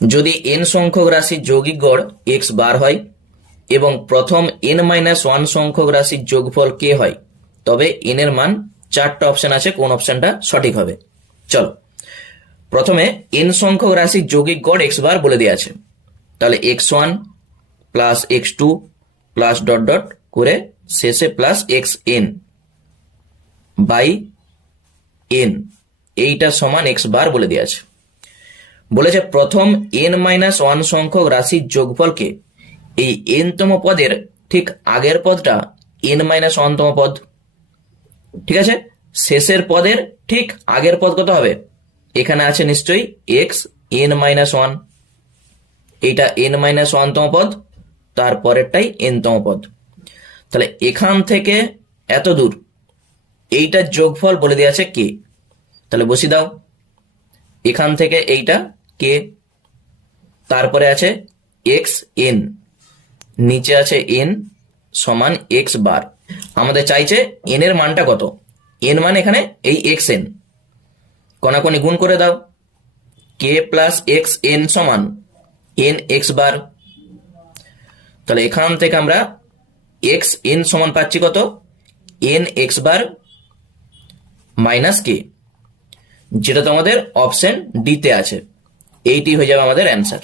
যদি n সংখ্যক রাশির যৌগিক গড় x বার হয় এবং প্রথম n-1 সংখ্যক রাশির যোগফল k হয়, তবে n এর মান 4টা অপশন আছে, কোন অপশনটা সঠিক হবে। চলো প্রথমে n সংখ্যক রাশির যৌগিক গড় x বার বলে দেওয়া আছে, তাহলে x1 plus x2 plus dot dot করে শেষে প্লাস xn বাই n, এইটা সমান x বার বলে দেওয়া আছে। বলেছে প্রথম n-1 সংখ্যক রাশির যোগফলকে এই n তম পদের ঠিক আগের পদটা n-1 তম পদ, ঠিক আছে, শেষের পদের ঠিক আগের পদ কত হবে, এখানে আছে নিশ্চয়ই x n-1, এইটা n-1 তম পদ, তারপরেরটাই n তম পদ। তাহলে এখান থেকে এত দূর এইটার যোগফল বলে দেওয়া আছে কে, তাহলে বসিয়ে দাও, এখান থেকে এইটা কে, তারপরে আছে এক্স এন, নিচে আছে এন সমান এক্স বার। আমাদের চাইছে এন এর মানটা কত, এন মানে এখানে এই এক্স এন, কোনাকুনি গুণ করে দাও, কে প্লাস এক্স এন সমান এন এক্স বার। তাহলে এখান থেকে আমরা এক্স এন সমান পাচ্ছি কত, এন এক্স বার মাইনাস কে, যেটা তোমাদের অপশন ডি তে আছে, এইটি হয়ে যাবে আমাদের অ্যান্সার।